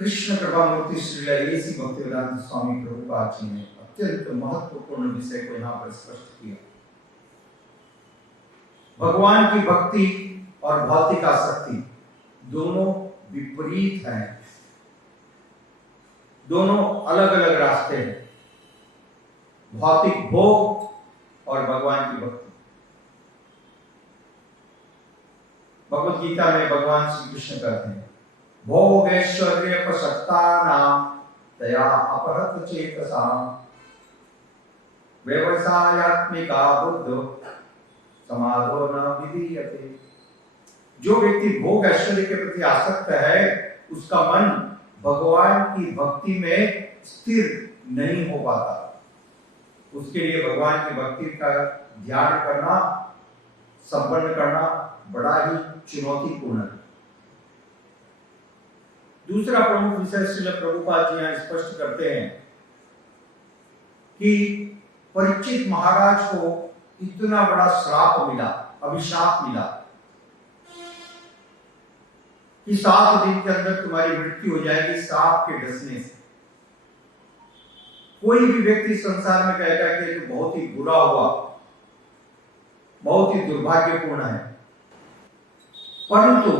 कृष्ण कृपा मूर्ति श्री ऐसी भक्तिवेदांत स्वामी प्रभुपाद जी ने अत्यंत महत्वपूर्ण विषय को यहाँ पर स्पष्ट किया। भगवान की भक्ति और भौतिक आसक्ति दोनों विपरीत हैं, दोनों अलग अलग रास्ते हैं। भौतिक भोग और भगवान की भक्ति। भगवत गीता में भगवान श्री कृष्ण कहते हैं, भोगैश्वर्य प्रसक्तानां तया अपहृत चेतसां व्यवसायात्मिका बुद्धो समाधो न विधीयते। जो व्यक्ति भोग ऐश्वर्य के प्रति आसक्त है उसका मन भगवान की भक्ति में स्थिर नहीं हो पाता। उसके लिए भगवान की भक्ति का ध्यान करना, संपन्न करना बड़ा ही चुनौतीपूर्ण है। दूसरा प्रमुख विषय श्रील प्रभुपाद जी यहाँ स्पष्ट करते हैं कि परीक्षित महाराज को इतना बड़ा श्राप मिला, अभिशाप मिला कि 7 दिन के अंदर तुम्हारी मृत्यु हो जाएगी सांप के डसने से। कोई भी व्यक्ति संसार में कहेगा कि तो बहुत ही बुरा हुआ, बहुत ही दुर्भाग्यपूर्ण है, परंतु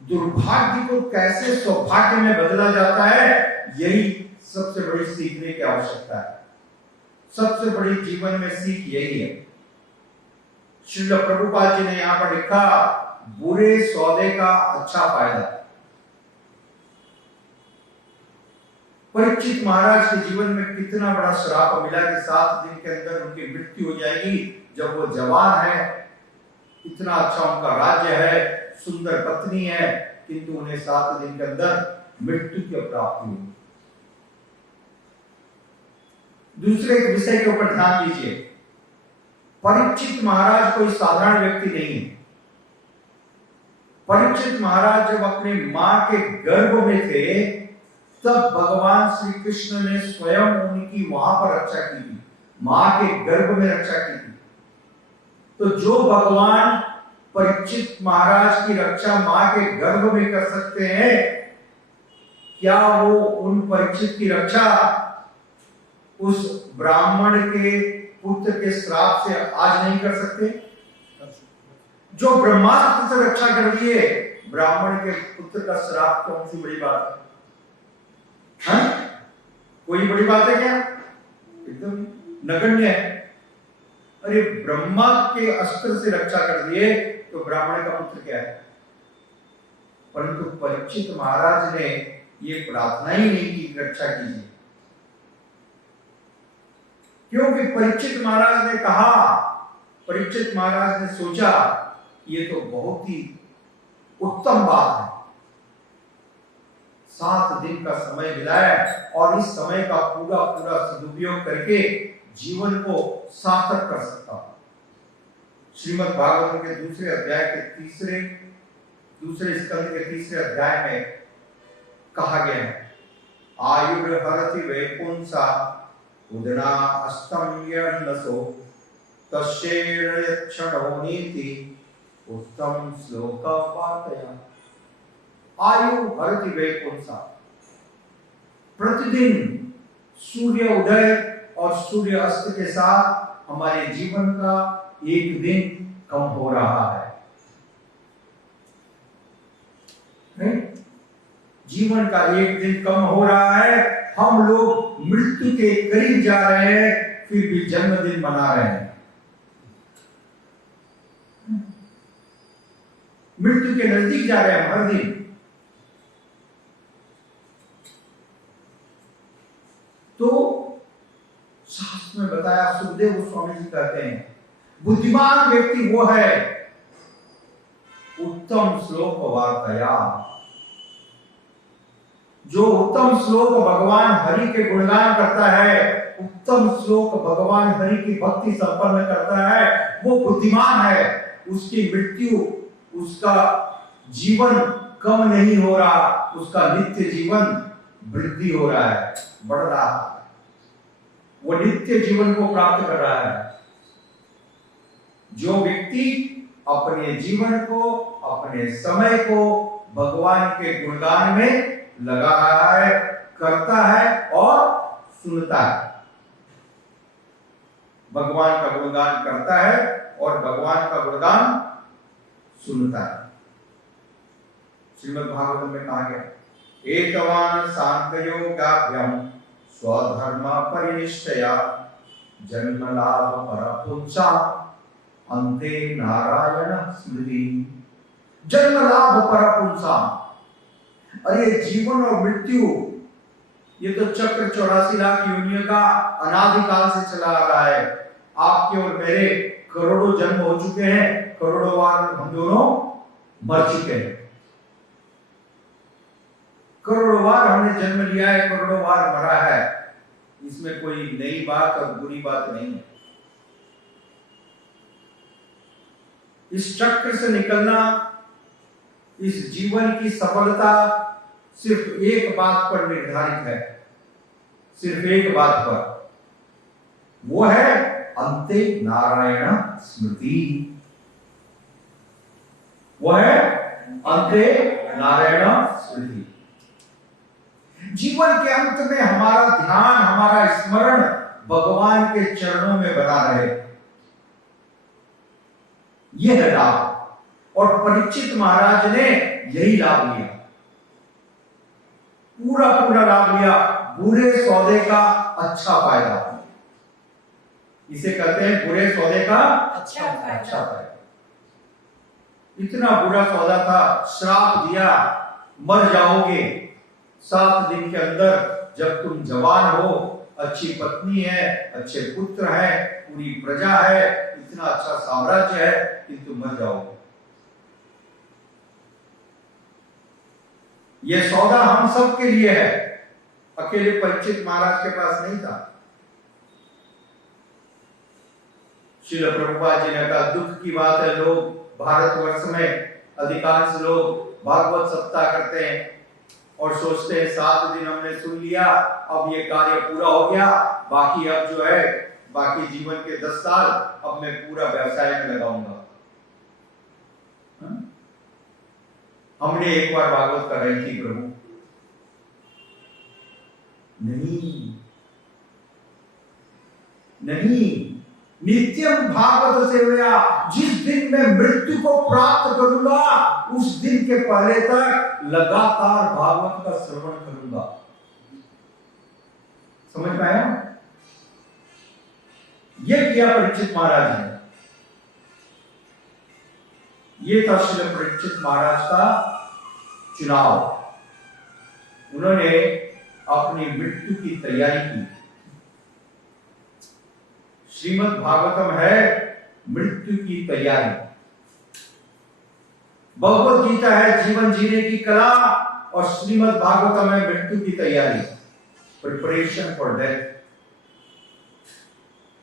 दुर्भाग्य को कैसे सौभाग्य में बदला जाता है, यही सबसे बड़ी सीखने की आवश्यकता है। सबसे बड़ी जीवन में सीख यही है। श्रील प्रभुपाद जी ने यहां पर लिखा, बुरे सौदे का अच्छा फायदा। परीक्षित महाराज के जीवन में कितना बड़ा श्राप मिला कि 7 दिन के अंदर उनकी मृत्यु हो जाएगी। जब वो जवान है, इतना अच्छा उनका राज्य है, सुंदर पत्नी है, किंतु उन्हें 7 दिन के अंदर मृत्यु की प्राप्ति हुई। दूसरे विषय के ऊपर ध्यान दीजिए। परीक्षित महाराज कोई साधारण व्यक्ति नहीं है। परीक्षित महाराज जब अपने मां के गर्भ में थे तब भगवान श्री कृष्ण ने स्वयं उनकी वहां पर रक्षा की थी, मां के गर्भ में रक्षा की थी। तो जो भगवान परीक्षित महाराज की रक्षा मां के गर्भ में कर सकते हैं, क्या वो उन परीक्षित की रक्षा उस ब्राह्मण के पुत्र के श्राप से आज नहीं कर सकते? जो ब्रह्मास्त्र से रक्षा कर दिए, ब्राह्मण के पुत्र का श्राप कौन सी बड़ी बात है? कोई बड़ी बात है क्या? एकदम नगण्य है। अरे ब्रह्मा के अस्त्र से रक्षा कर दिए तो ब्राह्मण का पुत्र क्या है? परंतु परीक्षित महाराज ने ये प्रार्थना ही नहीं की रक्षा कीजिए, क्योंकि परीक्षित महाराज ने कहा, परीक्षित महाराज ने सोचा ये तो बहुत ही उत्तम बात है, 7 दिन का समय मिला है और इस समय का पूरा पूरा सदुपयोग करके जीवन को सार्थक कर सकता हूं। श्रीमद् भागवत के दूसरे अध्याय के दूसरे स्कंद के 3 अध्याय में कहा गया है, आयुर्हरति वैपुंसा उदना अस्तम्यन्नसो तस्यैर्यक्षणो नीति उत्तम श्लोक वार्तया। आयु हरति वैपुंसा, प्रतिदिन सूर्य उदय और सूर्य अस्त के साथ हमारे जीवन का एक दिन कम हो रहा है। नहीं? जीवन का एक दिन कम हो रहा है। हम लोग मृत्यु के करीब जा रहे हैं, फिर भी जन्मदिन मना रहे हैं। मृत्यु के नजदीक जा रहे हैं हर दिन। तो शास्त्र में बताया, सुखदेव गोस्वामी जी कहते हैं, बुद्धिमान व्यक्ति वो है उत्तम श्लोक वार्तया, जो उत्तम श्लोक भगवान हरि के गुणगान करता है, उत्तम श्लोक भगवान हरि की भक्ति संपन्न करता है, वो बुद्धिमान है। उसकी मृत्यु, उसका जीवन कम नहीं हो रहा, उसका नित्य जीवन वृद्धि हो रहा है, बढ़ रहा है। वो नित्य जीवन को प्राप्त कर रहा है। जो व्यक्ति अपने जीवन को, अपने समय को भगवान के गुणगान में लगा रहा है, करता है और सुनता है। भगवान का गुणगान करता है और भगवान का गुणगान सुनता है। श्रीमद् भागवत में कहा गया, एतवान सांख्योगाभ्याम स्वधर्म परिनिष्ठया जन्म लाभ परपुंसा अंते नारायण स्मृति। जन्म लाभ परपुंसा, अरे जीवन और मृत्यु ये तो चक्र 84 लाख योनियों का अनादिकाल से चला आ रहा है। आपके और मेरे करोड़ों जन्म हो चुके हैं, करोड़ों बार हम दोनों मर चुके हैं। करोड़ों बार हमने जन्म लिया है, करोड़ों बार मरा है। इसमें कोई नई बात और बुरी बात नहीं है। इस चक्र से निकलना, इस जीवन की सफलता सिर्फ एक बात पर निर्धारित है, सिर्फ एक बात पर, वो है अंते नारायण स्मृति। वो है अंते नारायण स्मृति। जीवन के अंत में हमारा ध्यान, हमारा स्मरण भगवान के चरणों में बना रहे, यह है लाभ। और परीक्षित महाराज ने यही लाभ लिया, पूरा पूरा लाभ लिया। बुरे सौदे का अच्छा फायदा, इसे कहते हैं बुरे सौदे का अच्छा फायदा। इतना बुरा सौदा था, श्राप दिया, मर जाओगे 7 दिन के अंदर। जब तुम जवान हो, अच्छी पत्नी है, अच्छे पुत्र है, पूरी प्रजा है, इतना अच्छा साम्राज्य है, किंतु मर जाओगे। यह सौदा हम सब के लिए है, अकेले परीक्षित महाराज के पास नहीं था। श्रील प्रभुपाद जी ने कहा, दुख की बात है, लोग भारतवर्ष में अधिकांश लोग भागवत सप्ताह करते हैं और सोचते हैं 7 दिन हमने सुन लिया, अब ये कार्य पूरा हो गया, बाकी अब जो है बाकी जीवन के 10 साल अब मैं पूरा व्यवसाय में लगाऊंगा। हमने एक बार भागवत कर रही थी प्रभु, नहीं, नित्यम भागवत सेवया। जिस दिन मैं मृत्यु को प्राप्त करूंगा, उस दिन के पहले तक लगातार भागवत का श्रवण करूंगा। समझ में आया? यह किया परीक्षित महाराज ने। ये था श्री परीक्षित महाराज का चुनाव। उन्होंने अपनी मृत्यु की तैयारी की। श्रीमद् भागवतम है मृत्यु की तैयारी, भगवत गीता है जीवन जीने की कला, और श्रीमद् भागवतम है मृत्यु की तैयारी, प्रिपरेशन फॉर डेथ।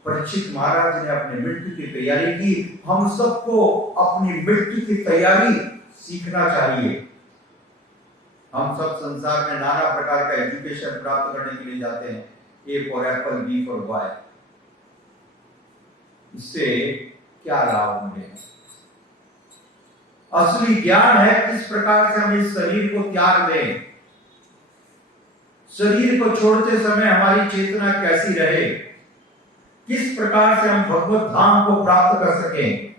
परीक्षित महाराज ने अपनी मृत्यु की तैयारी की। हम सबको अपनी मृत्यु की तैयारी सीखना चाहिए। हम सब संसार में नाना प्रकार का एजुकेशन प्राप्त करने के लिए जाते हैं, A for apple, B for boy. इससे क्या लाभ मिलेगा? असली ज्ञान है किस प्रकार से हम इस शरीर को त्याग दें, शरीर को छोड़ते समय हमारी चेतना कैसी रहे, किस प्रकार से हम भगवत धाम को प्राप्त कर सकें।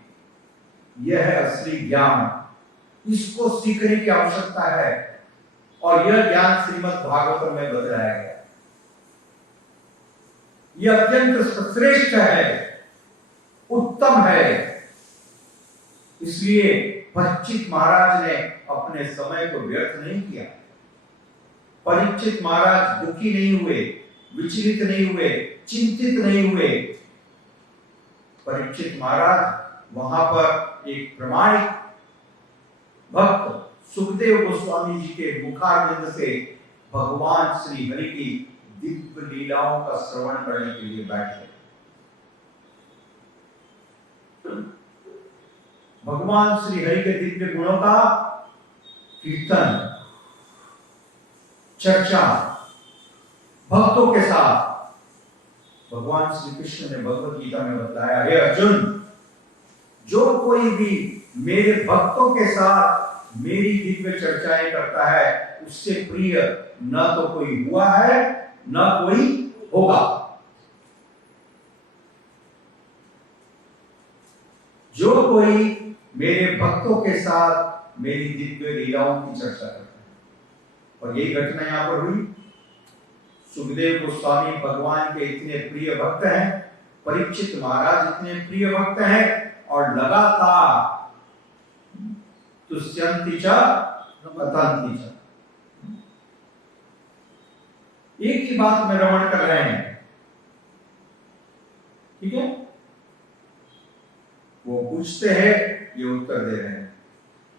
यह है असली ज्ञान। इसको सीखने की आवश्यकता है, और यह ज्ञान श्रीमद् भागवतम में बताया गया। यह अत्यंत श्रेष्ठ है, उत्तम है। इसलिए परीक्षित महाराज ने अपने समय को व्यर्थ नहीं किया। परीक्षित महाराज दुखी नहीं हुए, विचलित नहीं हुए, चिंतित नहीं हुए। परीक्षित महाराज वहां पर एक प्रामाणिक भक्त सुखदेव गोस्वामी जी के मुखारविंद से भगवान श्री हरि की दिव्य लीलाओं का श्रवण करने के लिए बैठे। भगवान श्री हरि के दिव्य गुणों का कीर्तन, चर्चा भक्तों के साथ। भगवान श्री कृष्ण ने भगवत गीता में बताया, हे अर्जुन, जो कोई भी मेरे भक्तों के साथ मेरी दिव्य चर्चाएं करता है, उससे प्रिय न तो कोई हुआ है न कोई होगा। जो कोई मेरे भक्तों के साथ मेरी दिव्य लीलाओं की चर्चा करता है। और यही घटना यहां पर हुई। सुखदेव गोस्वामी भगवान के इतने प्रिय भक्त हैं, परीक्षित महाराज इतने प्रिय भक्त हैं, और लगातार तुष्यन्ति च रमन्ति च, एक ही बात में रमण कर रहे हैं। ठीक है, वो पूछते हैं, ये उत्तर दे रहे हैं,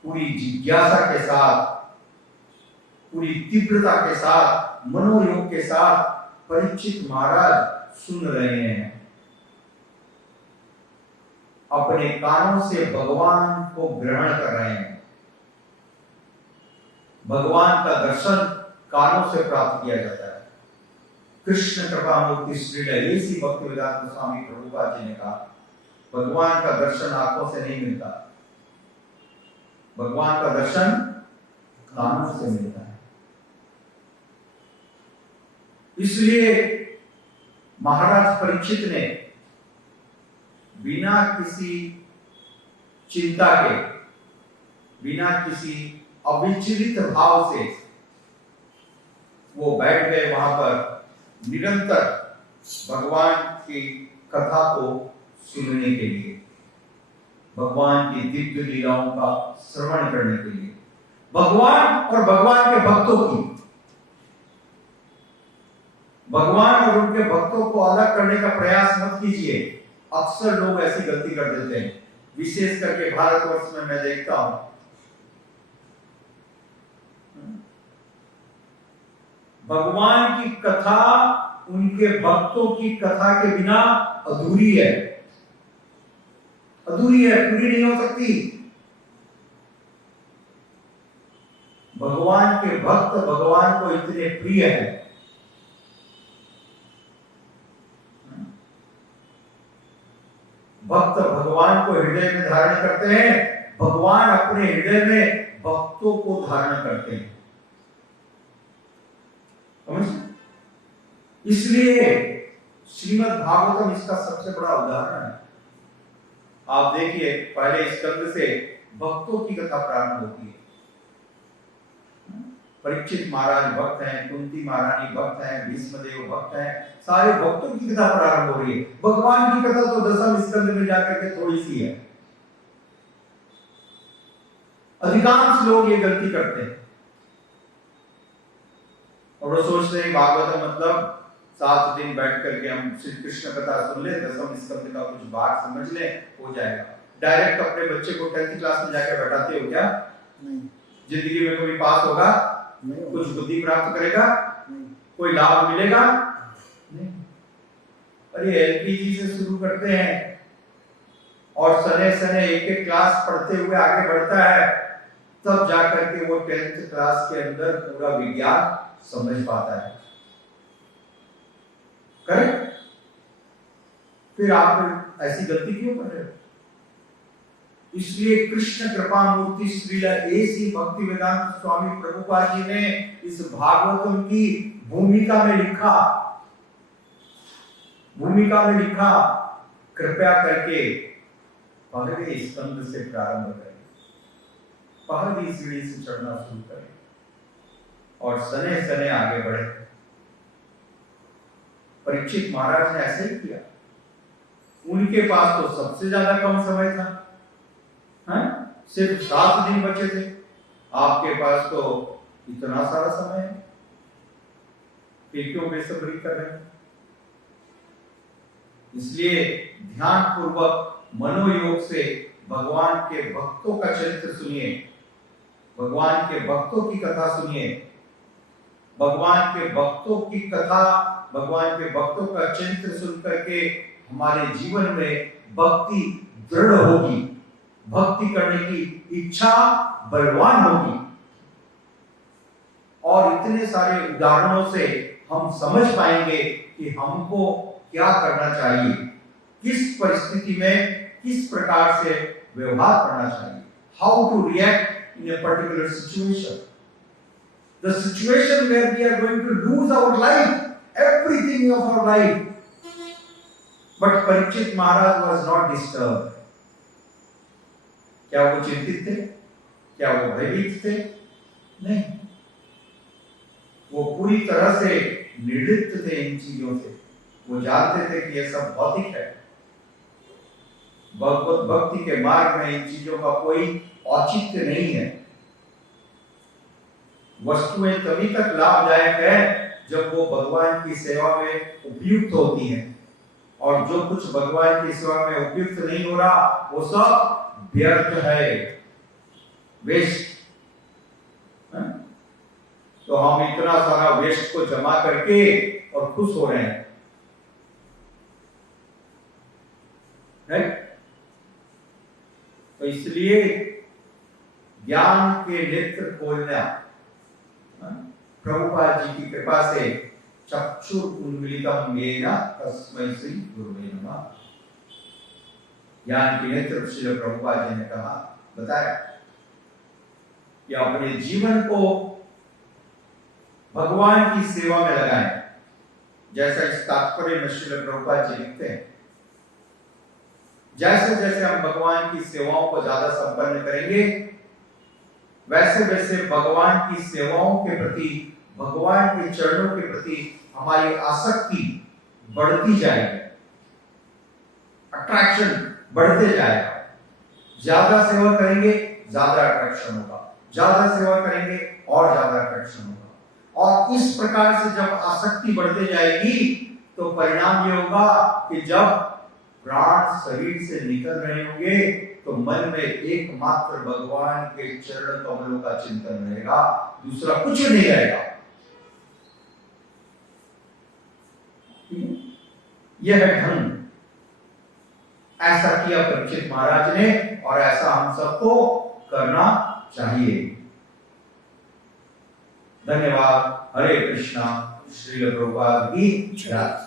पूरी जिज्ञासा के साथ, पूरी तीव्रता के साथ, मनोयोग के साथ परीक्षित महाराज सुन रहे हैं। अपने कानों से भगवान को ग्रहण कर रहे हैं। भगवान का दर्शन कानों से प्राप्त किया जाता है। कृष्ण कृपा मूर्ति श्री ऐसी भक्तिवेदांत स्वामी प्रभुपाद जी ने कहा, भगवान का दर्शन आंखों से नहीं मिलता, भगवान का दर्शन कानों से मिलता है। इसलिए महाराज परीक्षित ने बिना किसी चिंता के, बिना किसी अविचलित भाव से वो बैठ गए वहां पर, निरंतर भगवान की कथा को सुनने के लिए, भगवान की दिव्य लीलाओं का श्रवण करने के लिए। भगवान और भगवान के भक्तों की, भगवान और उनके भक्तों को अलग करने का प्रयास मत कीजिए। अक्सर लोग ऐसी गलती कर देते हैं, विशेष करके भारतवर्ष में मैं देखता हूं। भगवान की कथा उनके भक्तों की कथा के बिना अधूरी है, अधूरी है, पूरी नहीं हो सकती। भगवान के भक्त भगवान को इतने प्रिय है, भक्त भगवान को हृदय में धारण करते हैं, भगवान अपने हृदय में भक्तों को धारण करते हैं। इसलिए श्रीमद् भागवतम इसका सबसे बड़ा उदाहरण है। आप देखिए, पहले स्कंद से भक्तों की कथा प्रारंभ होती है। परीक्षित महाराज भक्त हैं, कुंती महारानी भक्त हैं, भीष्मदेव भक्त हैं, सारे भक्तों की कथा प्रारंभ हो रही है। भगवान की कथा तो दसम स्कंद में जाकर के थोड़ी सी है। अधिकांश लोग ये गलती करते हैं और वो सोचते हैं भागवत मतलब 7 दिन बैठ करके हम श्री कृष्ण कथा सुन ले, दसम स्कंद का कुछ भाग समझ ले, हो जाएगा। डायरेक्ट अपने बच्चे को 10th क्लास में जाकर बैठाते हो क्या? नहीं। जिंदगी में कभी पास होगा? नहीं। कुछ बुद्धि प्राप्त करेगा? नहीं। कोई लाभ मिलेगा? नहीं। अरे एलकेजी से शुरू करते हैं और सने सने एक क्लास पढ़ते हुए आगे बढ़ता है, तब जाकर के वो 10th क्लास के अंदर पूरा विज्ञान समझ पाता है। करेक्ट? फिर आप ऐसी गलती क्यों कर रहे हो? इसलिए कृष्ण कृपा मूर्ति श्रील ऐसी भक्तिवेदांत स्वामी प्रभुपाद जी ने इस भागवतम की भूमिका में लिखा, कृपया करके पहले स्कंद से प्रारंभ करें, पहली सीढ़ी से चढ़ना शुरू करें और सने सने आगे बढ़े। परीक्षित महाराज ने ऐसे ही किया। उनके पास तो सबसे ज्यादा कम समय था, सिर्फ 7 दिन बचे थे। आपके पास तो इतना सारा समय है, फिर क्यों बेसब्री कर रहे हैं? इसलिए ध्यान पूर्वक मनोयोग से भगवान के भक्तों का चरित्र सुनिए, भगवान के भक्तों की कथा सुनिए। भगवान के भक्तों की कथा, भगवान के भक्तों का चरित्र सुन करके हमारे जीवन में भक्ति दृढ़ होगी, भक्ति करने की इच्छा बलवान होगी। और इतने सारे उदाहरणों से हम समझ पाएंगे कि हमको क्या करना चाहिए, किस परिस्थिति में किस प्रकार से व्यवहार करना चाहिए, how to react in a particular situation. The situation where we are going to lose our life, everything of our life. But Parikshit Maharaj was not disturbed. क्या वो चिंतित थे? क्या वो भयभीत थे? नहीं, वो पूरी तरह से निर्लिप्त थे इन चीजों से। वो जानते थे कि ये सब भौतिक है। भगवत भक्ति के मार्ग में इन चीजों का कोई औचित्य नहीं है। वस्तुएं तभी तक लाभदायक है जब वो भगवान की सेवा में उपयुक्त होती हैं, और जो कुछ भगवान की सेवा में उपयुक्त नहीं हो रहा वो सब व्यर्थ है, वेस्ट। तो हम इतना सारा वेस्ट को जमा करके और खुश हो रहे हैं, राइट? तो इसलिए ज्ञान के नेत्र खोलना, प्रभुपाद जी की कृपा से चक्षुर उन्मीलितम येन तस्मै श्री गुरुवे नमः। ज्ञान के नेत्र श्री प्रभुपाद जी ने कहा, बताया कि अपने जीवन को भगवान की सेवा में लगाएं। जैसा इस तात्पर्य में श्री प्रभुपाद जी लिखते हैं, जैसे जैसे हम भगवान की सेवाओं को ज्यादा संपन्न करेंगे, वैसे वैसे भगवान की सेवाओं के प्रति, भगवान के चरणों के प्रति हमारी आसक्ति बढ़ती जाएगी, अट्रैक्शन बढ़ते जाएगा। ज्यादा सेवा करेंगे ज्यादा अट्रैक्शन होगा, ज्यादा सेवा करेंगे और ज्यादा अट्रैक्शन होगा। और इस प्रकार से जब आसक्ति बढ़ते जाएगी तो परिणाम ये होगा कि जब प्राण शरीर से निकल रहे होंगे तो मन में एकमात्र भगवान के चरण कमलों का चिंतन रहेगा, दूसरा कुछ नहीं रहेगा। यह ढंग ऐसा किया परीक्षित महाराज ने, और ऐसा हम सबको करना चाहिए। धन्यवाद। हरे कृष्णा। श्रील प्रभुपाद की जय।